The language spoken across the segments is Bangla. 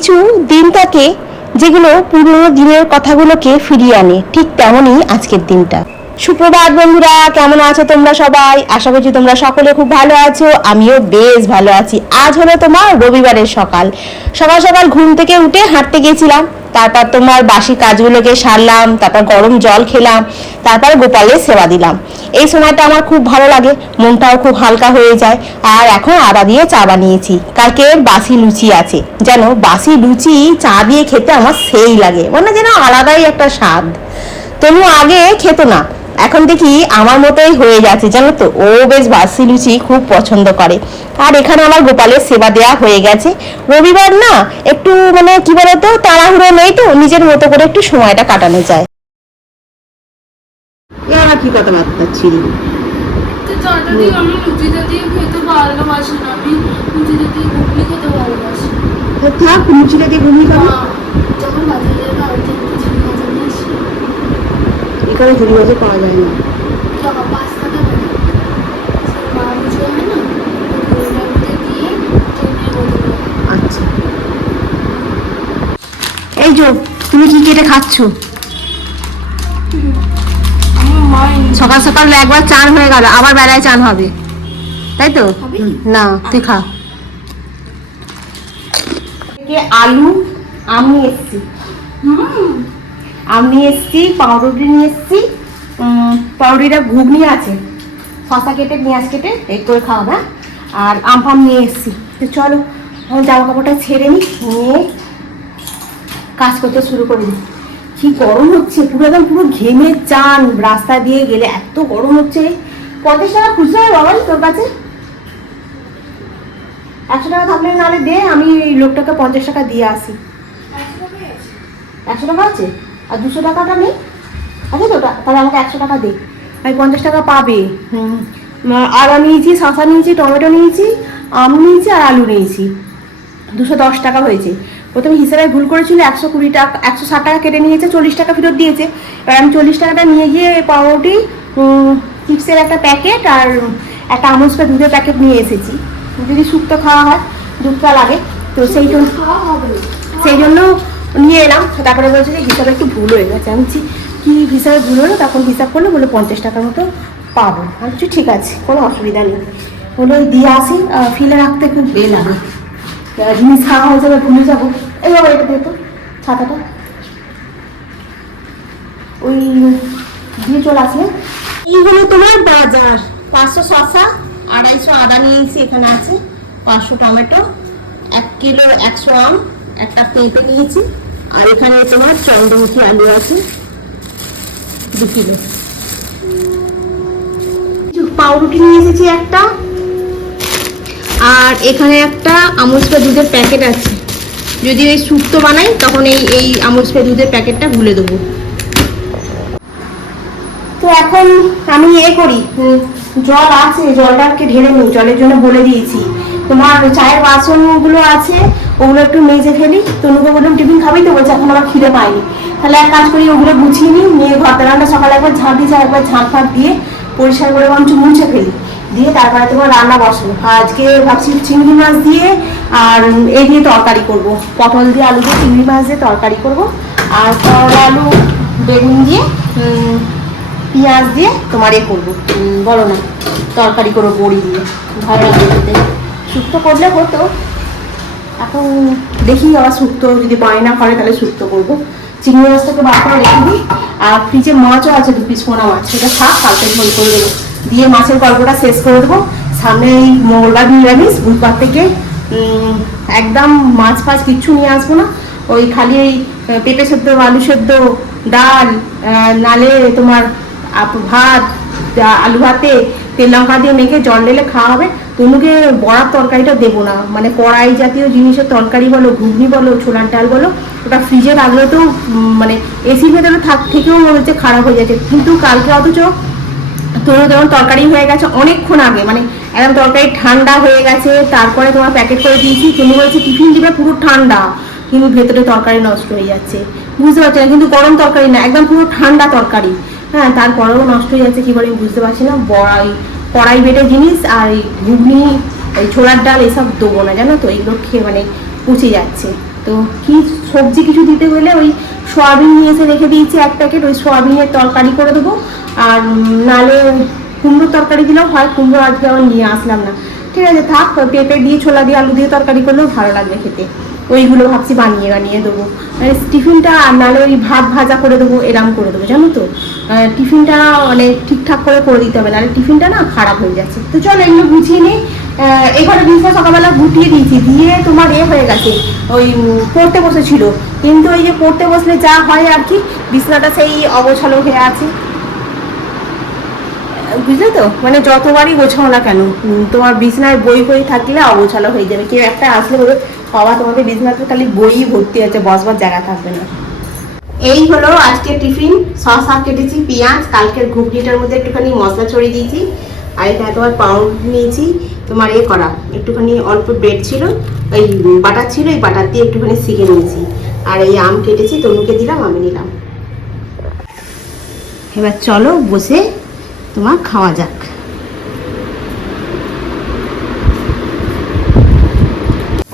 কিছু দিন থাকে যেগুলো পুরনো দিনের কথাগুলোকে ফিরিয়ে আনে, ঠিক তেমনই আজকের দিনটা। সুপ্রভাত বন্ধুরা, কেমন আছো তোমরা সবাই? আশা করছি তোমরা সকলে খুব ভালো আছো, আমিও বেশ ভালো আছি। আজ হলো তোমার রবিবারের সকাল সকাল সকাল ঘুম থেকে উঠে হাঁটতে গেছিলাম, তারপর তোমার বাসি কাজগুলোকে সারলাম, তারপর গরম জল খেলাম, তারপর গোপালের সেবা দিলাম। এই সময়টা আমার খুব ভালো লাগে, মনটাও খুব হালকা হয়ে যায়। আর এখন আদা দিয়ে চা বানিয়েছি, কালকে বাসি লুচি আছে, যেন বাসি লুচি চা দিয়ে খেতে আমার সেই লাগে, মানে যেন আলাদাই একটা স্বাদ। তনু আগে খেত না, এখন দেখি আমার মতোই হয়ে যাচ্ছে, জানো তো। ও বেশ বাসি লুচি খুব পছন্দ করে। আর এখানে আমার গোপালের সেবা দেওয়া হয়ে গেছে। রবিবার না, একটু মানে কি বলতো, তাড়াহুড়ো নেই তো, নিজের মতো করে একটু সময়টা কাটানো যায়। এরা কি কথাবার্তা ছিল? আমি লুচিটা দিয়ে খেতে ভালোবাসি না, আমি লুচিটা দিয়ে ঘুগনি খেতে ভালোবাসি। থাক, লুচিটা দিয়ে ঘুগনি খাবো। যখন বাজারে যাবে আর ঝুড়ি ভাজা নিয়ে আসি। এখানে ঝুড়ি ভাজা পাওয়া যায় না। পাস্তা খাবে না, মা লুচি হয় না, ওটার মধ্যে দিয়ে আচ্ছা, এই যে তুমি কি কেটে খাচ্ছ? সকাল সকাল একবার চান হয়ে গেল, আবার বেলায় চান হবে, তাই তো? না, তুই খা। আলু আম নিয়ে এসছি, আম নিয়ে এসছি, পাউরুটি নিয়ে এসছি। পাউরুটিটা ঘুগনি আছে, শশা কেটে পেঁয়াজ কেটে এই করে খাওয়া না। আর আম ফাম নিয়ে এসছি। তো চলো এখন জামা কাপড়টা ছেড়ে নিই, নিয়ে কাজ করতে শুরু করে দিই। কি গরম হচ্ছে, পুরো একদম পুরো ঘেমে চান, রাস্তা দিয়ে গেলে এত গরম হচ্ছে। 50 টাকা খুচরো হয় বাবা তোর কাছে? 100 টাকা থাকলে নাহলে দে, আমি লোকটাকে 50 টাকা দিয়ে আসি। 100 টাকা আছে? আর 200 টাকাটা নেই? আছে তো? তাহলে আমাকে 100 টাকা দে, আমি 50 টাকা পাবে। আদা নিয়েছি, শসা নিয়েছি, টমেটো নিয়েছি, আম নিয়েছি আর আলু নিয়েছি। 210 টাকা হয়েছে। প্রথমে হিসাবে ভুল করেছিল, 120 টাকা, 160 টাকা কেটে নিয়েছে, 40 টাকা ফেরত দিয়েছে। এবার আমি 40 টাকাটা নিয়ে গিয়ে পাউরুটি, চিপসের একটা প্যাকেট আর একটা আমুল স্প্রে দুধের প্যাকেট নিয়ে এসেছি। যদি শুক্তো খাওয়া হয়, দুধটা লাগে তো, সেই জন্য নিয়ে এলাম। তারপরে বলছে যে হিসাবে একটু ভুল হয়ে গেছে। আমি কি হিসাবে ভুল হলো? তখন হিসাব করলে বলে 50 টাকার মতো পাবো। আমি ঠিক আছে, কোনো অসুবিধা নেই। বলে দিয়ে আসি, ফিলে রাখতে খুব লাগে, জিনিস খাওয়া হয়ে যাবে, ভুলে যাবো। এবার এটা দেখো ছাতাটা ওই দিয়ে চলে আসলে। এই হলো তোমার বাজার। 500 শসা, 250 আদা নিয়েছি, এখানে আছে 500 টমেটো, 1 কিলো 100 আম, একটা পেঁপে নিয়েছি, আর এখানে তোমার চন্দ্রমুখী আলু আছে 2 কিলো। পাউরুটি নিয়ে এসেছি একটা, আর এখানে একটা আমুল স্প্রে দুধের প্যাকেট আছে। যদি ওই শুক্তো বানাই তখন এই আমুল স্প্রে দুধের প্যাকেটটা গুলে দেবো। তো এখন আমি করি, জল আছে, জলটাকে ঢেলে নিই, জলের জন্য বলে দিয়েছি। তোমার চায়ের বাসনগুলো আছে, ওগুলো একটু মেজে ফেলি। তনুকে বললাম টিফিন খাবি তো, বলছে এখন আমার খিদে পাইনি। তাহলে এক কাজ করি, ওগুলো গুছিয়ে নিই, নিয়ে ঘর দালানটা সকালে একবার ঝাঁট দিয়েছি, একবার ঝাঁট ফাঁট দিয়ে পরিষ্কার করে মুছে ফেলি, দিয়ে তারপরে তোমার রান্না বসাবো। আজকে ভাবছি চিংড়ি মাছ দিয়ে আর এই দিয়ে তরকারি করব, পটল দিয়ে আলু দিয়ে চিংড়ি মাছ দিয়ে তরকারি করব। আর করলা আলু বেগুন দিয়ে পেঁয়াজ দিয়ে তোমার করবো, বলো না, তরকারি করবো বড়ি দিয়ে, ভালো লাগবে। শুক্তো করলে হতো, এখন দেখি আবার শুক্তো যদি বায়না করে তাহলে শুক্তো করবো। চিংড়ি মাছটাকে বার করে রেখে দিই। আর ফ্রিজে মাছও আছে 2 পিস পোনা মাছ, সেটা থাক, কালকে ঝোল করে দেবো, দিয়ে মাছের গল্পটা শেষ করে দেবো। সামনে এই মঙ্গলবার নিরামিষ, বুধবার থেকে একদম মাছ ফাছ কিচ্ছু নিয়ে আসবো না। ওই খালি এই পেঁপে সেদ্ধ, আলু সেদ্ধ, ডাল, নালে তোমার ভাত, আলু ভাতে তেল লঙ্কা দিয়ে মেখে জল ঢেলে খাওয়া হবে। তনুকে বড়ার তরকারিটা দেবো না, মানে কড়াই জাতীয় জিনিসের তরকারি বলো, ঘুগনি বলো, ছোলার ডাল বলো, ওটা ফ্রিজে রাখলে তো মানে এসির ভেতরে থেকেও মনে হচ্ছে খারাপ হয়ে যাচ্ছে। কিন্তু কালকে অথচ তনু যেমন তরকারি হয়ে গেছে অনেকক্ষণ আগে, মানে একদম তরকারি ঠান্ডা হয়ে গেছে, তারপরে তোমার প্যাকেট করে দিয়েছি। তনু বলছে টিফিন দিবে পুরো ঠান্ডা, কিন্তু ভেতরে তরকারি নষ্ট হয়ে যাচ্ছে, বুঝতে পারছি না। কিন্তু গরম তরকারি না, একদম পুরো ঠান্ডা তরকারি, হ্যাঁ, তারপরেও নষ্ট হয়ে যাচ্ছে কি করে আমি বুঝতে পারছি না। কড়াই বেটে জিনিস আর এই ঘুগনি, এই ছোলার ডাল এসব দেবো না, জানো তো, এগুলো খেয়ে মানে পচে যাচ্ছে। তো তো কি সবজি কিছু দিতে হলে ওই সোয়াবিন নিয়ে এসে রেখে দিয়েছি এক প্যাকেট, ওই সোয়াবিনের তরকারি করে দেবো। আর নালে কুমড়োর তরকারি দিলেও হয়, কুমড়ো আজকে আবার নিয়ে আসলাম না। ঠিক আছে থাক, পেঁপে দিয়ে ছোলা দিয়ে আলু দিয়ে তরকারি করলেও ভালো লাগবে খেতে। ওইগুলো ভাবছি বানিয়ে বানিয়ে দেবো। মানে টিফিনটা আর নাহলে ওই ভাত ভাজা করে দেবো, এরম করে দেবো জানো তো। টিফিনটা মানে ঠিকঠাক করে দিতে হবে, নাহলে টিফিনটা না খারাপ হয়ে যাচ্ছে। তো চলো এগুলো গুছিয়ে নিই। এখানে বিছনা সকালবেলা গুটিয়ে দিয়েছি, দিয়ে তোমার হয়ে গেছে, ওই পড়তে বসেছিল। কিন্তু ওই যে পড়তে বসলে যা হয় আর কি, বিছনাটা সেই অগোছালো হয়ে আছে, বুঝলে তো। মানে যতবারই গোছাও না কেন, তোমার বিছনায় বই বই থাকলে অগোছালো হয়ে যাবে। কেউ একটা আসলে বলবে বাবা তোমাদের বিছনাতে খালি বই ভর্তি আছে, বসবার জায়গা থাকবে না। এই হলো আজকে টিফিন। শসা কেটেছি, পেঁয়াজ, কালকের ঘুগনিটার মধ্যে একটুখানি মশলা ছড়িয়ে দিয়েছি। আর এখানে তোমার পাউরুটি নিয়েছি, তোমার করা একটুখানি অল্প ব্রেড ছিল, ওই বাটার ছিল, এই বাটার দিয়ে একটুখানি শিখে নিয়েছি। আর এই আম কেটেছি, তনুকে দিলাম, আমি নিলাম। এবার চলো বসে তোমার খাওয়া যাক।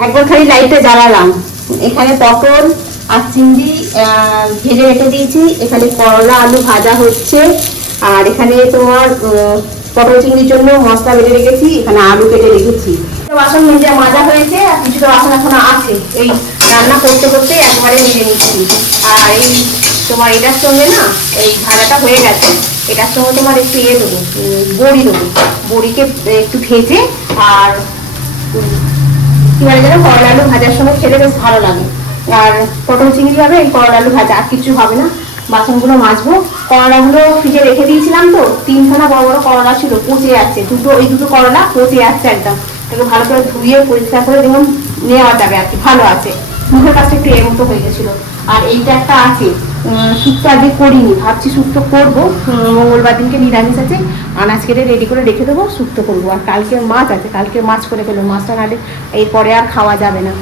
একবার খালি লাইটটা জ্বালালাম। এখানে পটল আর চিংড়ি ভেজে রেখে দিয়েছি, এখানে করলা আলু ভাজা হচ্ছে, আর এখানে তোমার পটল চিংড়ির জন্য মশলা বেটে রেখেছি, এখানে আলু কেটে রেখেছি। বাসন মেজে মাজা হয়েছে, আর কিছুটা বাসন এখনো আছে, এই রান্না করতে করতে একবারে মেজে নিচ্ছি। আর এই তোমার এটার সঙ্গে না, এই ভাজাটা হয়ে গেছে, এটার সঙ্গে তোমার একটু দেবো, বড়ি দেবো। বড়িকে একটু ভেজে আর কি বলে যেন করলা আলু ভাজার সঙ্গে খেলে বেশ ভালো লাগে। আর পটল চিংড়ি হবে, এই করলা আলু ভাজা, আর কিছু হবে না। বাসনগুলো মাজবো। করলাগুলো ফ্রিজে রেখে দিয়েছিলাম তো, 3খানা বড় বড় করলা ছিল, পচে যাচ্ছে। এই দুটো করলা পচে যাচ্ছে একদম। এটাকে ভালো করে ধুয়ে পরিষ্কার করে দেখুন নেওয়া যাবে আর কি, ভালো আছে। মুখের কাছে একটু মতো হয়ে গেছিলো। আর এইটা একটা আছে, শুক্তো আজকে করিনি, ভাবছি শুক্তো করবো। মঙ্গলবার দিনকে নিরামিষ আছে, আনাজ কেটে রেডি করে রেখে দেবো, শুক্তো করবো। আর কালকে মাছ আছে, কালকে মাছ করে ফেলবো, মাছটা নাহলে এরপরে আর খাওয়া যাবে না।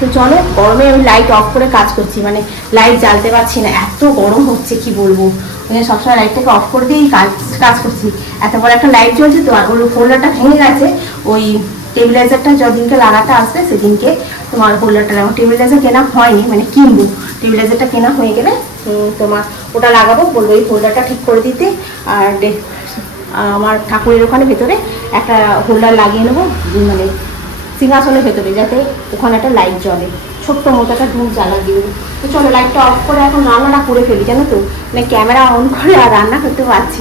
তো চলো, গরমে আমি লাইট অফ করে কাজ করছি, মানে লাইট জ্বালতে পারছি না, এত গরম হচ্ছে কি বলবো। মানে সবসময় লাইটটাকে অফ করে দিয়েই কাজ করছি। এত বড় একটা লাইট জ্বলছে তো, আর ওর হোল্ডারটা ভেঙে গেছে। ওই টেবিলাইজারটা যদিনকে লাগাতে আসবে সেদিনকে তোমার হোল্ডারটা লাগাবো। টেবিলাইজার কেনা হয়নি, মানে কিনবো। টেবিলাইজারটা কেনা হয়ে গেলে তোমার ওটা লাগাবো, বলবো এই হোল্ডারটা ঠিক করে দিতে। আর আমার ঠাকুরের ওখানে ভেতরে একটা হোল্ডার লাগিয়ে নেবো, মানে সিংহাসনের ভেতরে, যাতে ওখানে একটা লাইট জ্বলে, ছোট্ট মতো একটা ধূপ জ্বালা দিয়ে দেবো। তো চলো লাইটটা অফ করে এখন রান্নাটা করে ফেলি, জানো তো, মানে ক্যামেরা অন করে আর রান্না করতে পারছি।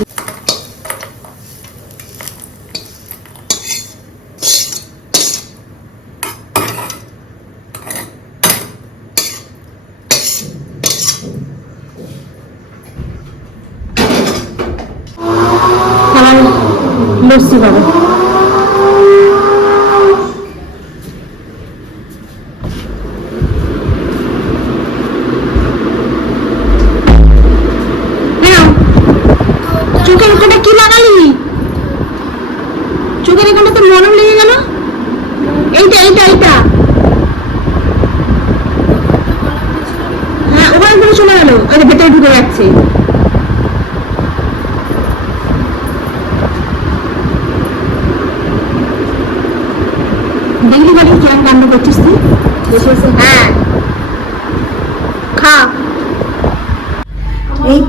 লস্যি পাবো। চোখের ওখানে কি লাগালি? চোখের এখানে তো মরম লেগে গেল। এইটা এইটা এইটা, হ্যাঁ ওখানে থেকে চলে গেল, আরে ভেতরে ঢুকে যাচ্ছে। দেখলি বাড়ি কেমন কাণ্ড করছিস তুই, বসে বসে। হ্যাঁ খা। এই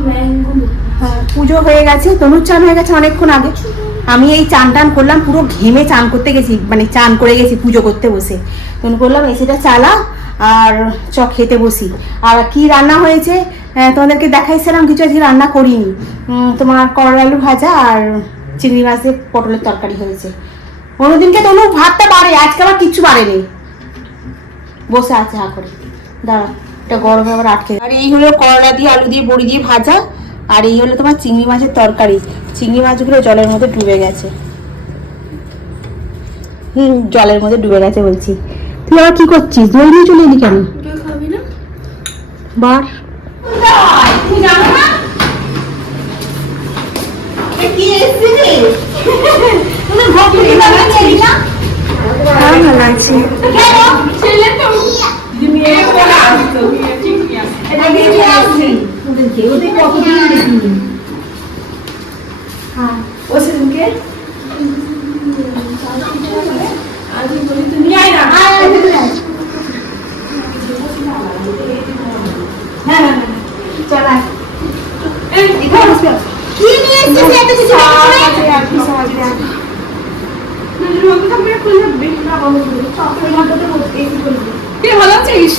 পুজো হয়ে গেছে, তনুর চান হয়ে গেছে অনেকক্ষণ আগে। আমি এই চান টান করলাম, পুরো ঘেমে চান করতে গেছি, মানে চান করে গেছি পুজো করতে বসে। তনু করলাম এসিটা চালা আর খেতে বসি। আর কি রান্না হয়েছে তোমাদেরকে দেখাইছিলাম, কিছু আজকে রান্না করিনি। তোমার করলা আলু ভাজা আর চিংড়ি মাছ দিয়ে পটলের তরকারি হয়েছে। অন্যদিনকে তনু ভাতটা বাড়ে, আজকে আবার কিচ্ছু বাড়েনি, বসে আছে হা করে। দাঁড়া, এটা গরমে আবার আটকে। আর এই হলো করলা দিয়ে আলু দিয়ে বড়ি দিয়ে ভাজা। আর এই হলো তোমার চিংড়ি মাছের তরকারি। চিংড়ি মাছগুলো জলের মধ্যে ডুবে গেছে, জলের মধ্যে ডুবে গেছে বলছি। তুই আবার কি করছিস, দই নিয়ে চলে এলি কেন? খাবি না? বার তুমি জানো না কি এসেছে রে? তুমি ভক্তি লাগা ছিলি না? হ্যাঁ ভালো আছি। কেন ছেলে তো তুমি এ বলা আসতো এটা দিয়ে আসছি তুমি কেউতে কতদিন দেখিনি। হ্যাঁ ও সেদিনকে আজ বলি তুমি আয় না, আয় কি নিয়ে এসেছিস এত কিছু ভালো আছিস?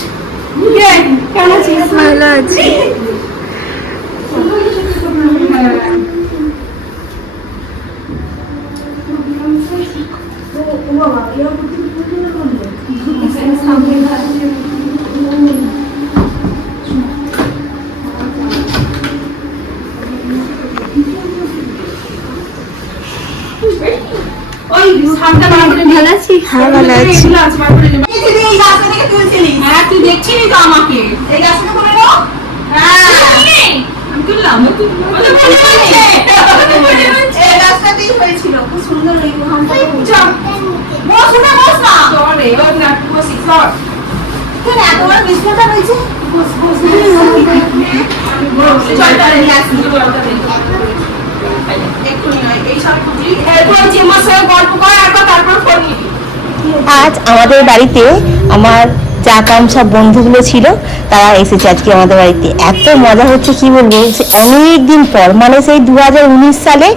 কেমন আছিস? ভালো আছি। ভালো আছি? হ্যাঁ ভালো আছি। এই গাছটা থেকে তুলছিলিস? হ্যাঁ তুই দেখছিলি তো আমাকে। এই গাছটা করে নাও। আমি তুললাম। এই গাছটাতেই হয়েছিল, খুব সুন্দর ওই ধানটাকে বুঝা। বস না, বস না। চলে এবার না বসি চল। কেন এত বড় বিছানাটা রয়েছে? বস বস। জলটা নিয়ে আসি। এক্ষুনি নয়, এই সব খুঁজলি। এরপর জিম্মার সঙ্গে গল্প কর একবার, তারপর ফোন নিবি। আজ আমাদের বাড়িতে আমার যা কাম সব বন্ধুগুলো ছিল তারা এসেছে আজকে আমাদের বাড়িতে। এত মজা হচ্ছে কি বলবো, যে অনেক দিন পর, মানে সেই 2019 সালে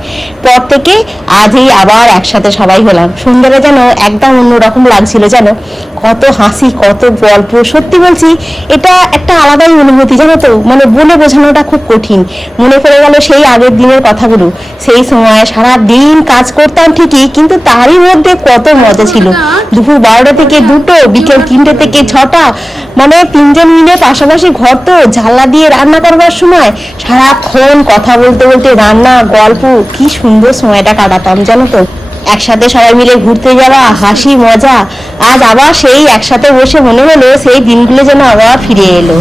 পর থেকে আজ এই আবার একসাথে সবাই হলাম। সন্ধ্যাটা যেন একদম অন্যরকম লাগছিল, যেন কত হাসি কত গল্প। সত্যি বলছি, এটা একটা আলাদাই অনুভূতি জানো তো, মানে বলে বোঝানোটা খুব কঠিন। মনে পড়ে গেল সেই আগের দিনের কথাগুলো। সেই সময় সারা দিন কাজ করতাম ঠিকই, কিন্তু তারই মধ্যে কত মজা ছিল। দুপুর 12টা থেকে 2টো, বিকেল 3টে থেকে 6টা, মানে 3জন মিলে পাশাপাশি ঘর তো, জানলা দিয়ে রান্না করবার সময় সারাক্ষণ কথা বলতে বলতে রান্না গল্প, কি সুন্দর সময়টা কাটাতাম জানো তো। একসাথে সবাই মিলে ঘুরতে যাওয়া, হাসি মজা। আজ আবার সেই একসাথে বসে মনে হলো সেই দিনগুলো যেন আবার ফিরে এলো।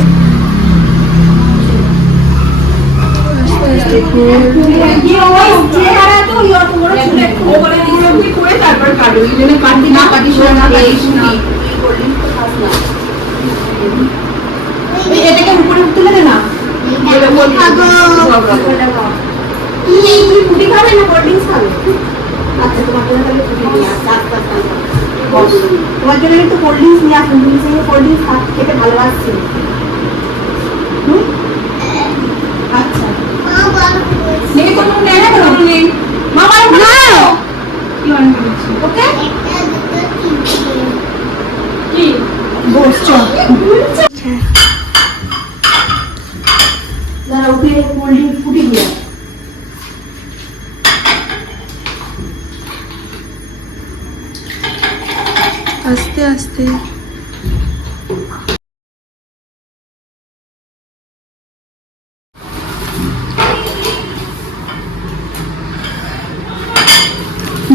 তারপর কাটবো, এই জন্য কাটবি না, কাটিস না, কাটিস না। এটাকে উপরে তুলে দে না। তুই ফুটি খাবে না কোল্ড ড্রিঙ্কস খাবে? আচ্ছা, তোমার জন্য তাহলে ফুটি নিয়ে আসি। আস্তে আস্তে বস। তোমার জন্য একটু কোল্ড ড্রিঙ্কস নিয়ে আসুন, তুমি সেই কোল্ড ড্রিঙ্কস খেতে ভালোবাসছি। আচ্ছা, নেই কোনো নেই না, কোনো নেই। মামা না। ওকে কি? বস চল। দাঁড়া, উঠে কোল্ড ড্রিঙ্কস ফুটি দিয়ে আস্তে আস্তে।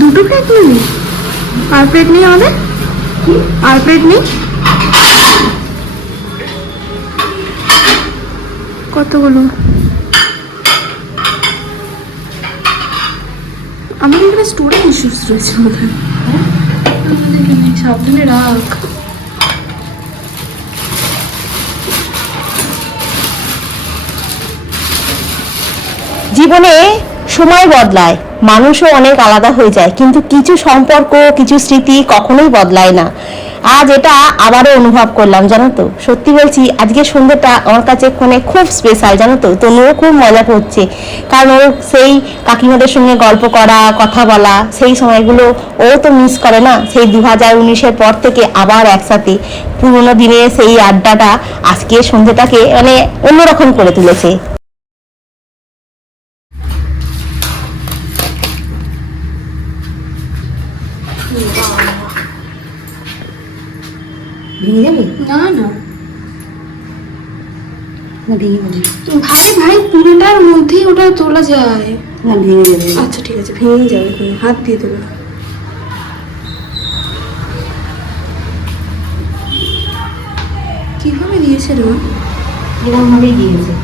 দুটো প্লেট নিবি? আর প্লেট নেই আমাদের? আর প্লেট নেই? কতগুলো? আমাদের এখানে স্টোরেজ ইস্যুস রয়েছে বোধহয়। আমাদের এখানে সাবধানে রাখ। জীবনে সময় বদলায়, মানুষও অনেক আলাদা হয়ে যায়, কিন্তু কিছু সম্পর্ক কিছু স্মৃতি কখনোই বদলায় না। আজ এটা আবারও অনুভব করলাম জানো তো। সত্যি বলছি, আজকে সন্ধ্যাটা আমার কাছে মানে খুব স্পেশাল জানো তো। তনুও খুব মজা করছে, কারণ ও সেই কাকিমাদের সঙ্গে গল্প করা, কথা বলা, সেই সময়গুলো ও তো মিস করে না। সেই 2019-এর পর থেকে আবার একসাথে পুরোনো দিনের সেই আড্ডাটা আজকে সন্ধ্যাটাকে মানে অন্যরকম করে তুলেছে। ভেঙে যাবে না না না, ভেঙে যাবে ভাই, ভাই পুরোটার মধ্যেই ওটা তোলা যায়। না, ভেঙে যাবে। আচ্ছা ঠিক আছে, ভেঙে যাবে, হাত দিয়ে দেবো। কিভাবে দিয়েছে না? এরকম ভাবেই দিয়েছে।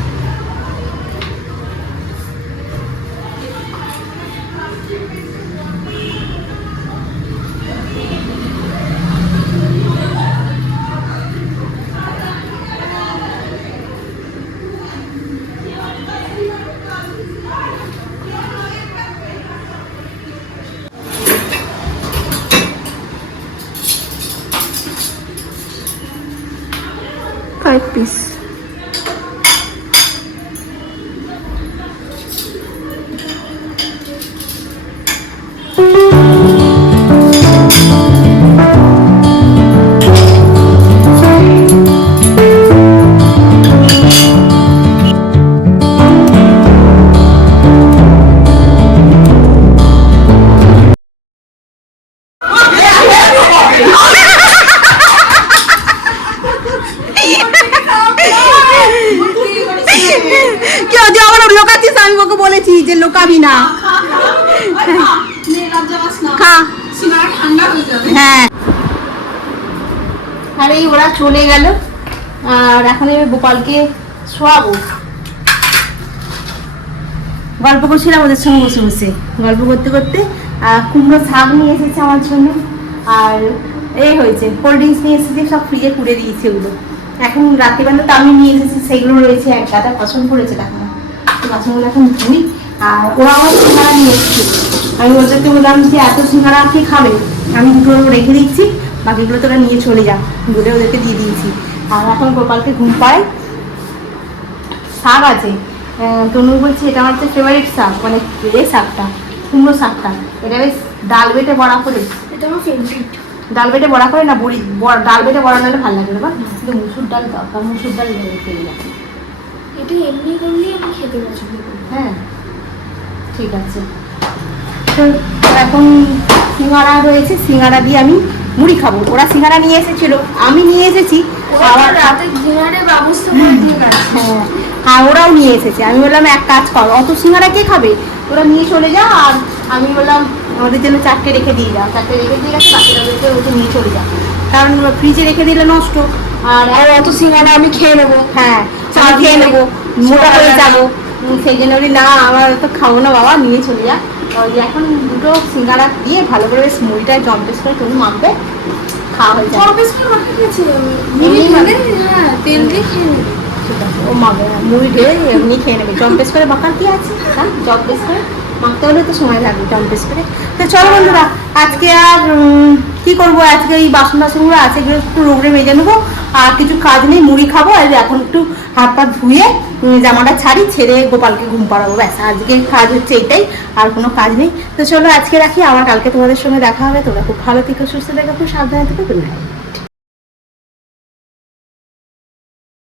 Five piece. যে লোকাবি না। খা। হ্যাঁ, আর এই ওরা চলে গেল, আর এখন আমি গোপালকে শোয়াবো। গল্প করছিলাম ওদের সঙ্গে বসে বসে, গল্প করতে করতে। কুমড়ো শাক নিয়ে এসেছে আমার জন্য, আর এই হয়েছে কোল্ড ড্রিঙ্কস নিয়ে এসেছে, সব ফ্রিজে পুড়ে দিয়েছে ওগুলো। এখন রাত্রিবেলা তো আমি নিয়ে এসেছি, সেগুলো রয়েছে এক গাদা, পছন্দ করেছে দেখো না, তো বাসনগুলো এখন ধুই। আর ওরা আমার সিঙ্গারা নিয়ে এসেছে, আমি ওদেরকে বললাম যে এত সিঙ্গারা কে খাবে, আমি দুটো রেখে দিচ্ছি, বাকিগুলো তোরা নিয়ে চলে যা বলে ওদেরকে দিয়ে দিয়েছি। আর এখন গোপালকে ঘুম পায়। শাক আছে, তনু বলছি এটা আমার হচ্ছে ফেভারিট শাক, মানে এই শাকটা, কুমড়ো শাকটা, এটা বেশ ডাল বেটে বড়া করে, এটা আমার ফেভারিট। ডাল বেটে বড়া করে না, বড়ি ডাল বেটে বড়া নাহলে ভালো লাগে না, কিন্তু মুসুর ডাল দরকার, মুসুর ডাল ফেলে গেছে। এটা এমনি করলেই আমি খেতে পছন্দ করি। হ্যাঁ ঠিক আছে, তো এখন সিঙ্গারা রয়েছে, সিঙ্গারা দিয়ে আমি মুড়ি খাবো। ওরা সিঙ্গারা নিয়ে এসেছিল, আমি নিয়ে এসেছি, আবার রাতে ডিনারের ব্যবস্থা করে দিয়ে গেছে। হ্যাঁ, আর ওরাও নিয়ে এসেছে। আমি বললাম এক কাজ কর, অত সিঙ্গারা কে খাবে, ওরা নিয়ে চলে যা, আর আমি বললাম আমাদের জন্য 4টে রেখে দিয়ে যাও, 4টে রেখে দিয়ে গেছে, বাকিটাদেরকে ওকে নিয়ে চলে যা, কারণ ফ্রিজে রেখে দিলে নষ্ট। আর অত সিঙ্গারা আমি খেয়ে নেবো। হ্যাঁ, আমি খেয়ে নেবো, মোটা হয়ে যাবো, সেই জন্য বলি না আমার তো খাবো না বাবা, নিয়ে চলে যা। ওই এখন দুটো সিঙ্গারা দিয়ে ভালো করে বেশ মুড়িটা জম্পেস করে তুমি মাখবে, খাওয়া হয়ে যাবে। জম্পেস করে মাখতে গেছে, হ্যাঁ তেল দিয়ে খেয়ে নেবে। ঠিক আছে, ও মাখবে না, মুড়ি দিয়ে এমনি খেয়ে নেবে, জম্পেস করে মাখার কি আছে, হ্যাঁ জম্পেস করে মাখতে হলে তো সময় লাগবে, জম্পেস করে। তো চলো বন্ধুরা, আজকে আর কি করবো, আজকে এই বাসন টাসনগুলো আছে, এগুলো একটু রোগড়ে মেজে নেবো, আর কিছু কাজ নেই, মুড়ি খাবো, আর এখন একটু হাত পা ধুয়ে জামাটা ছাড়ি, ছেড়ে গোপালকে ঘুম পাড়াবো, ব্যাস আজকে কাজ হচ্ছে এইটাই, আর কোনো কাজ নেই। তো চলো আজকে রাখি, আবার কালকে তোমাদের সঙ্গে দেখা হবে। তোমরা খুব ভালো থেকো, সুস্থ থেকো, খুব সাবধানে থেকো, গুড নাইট।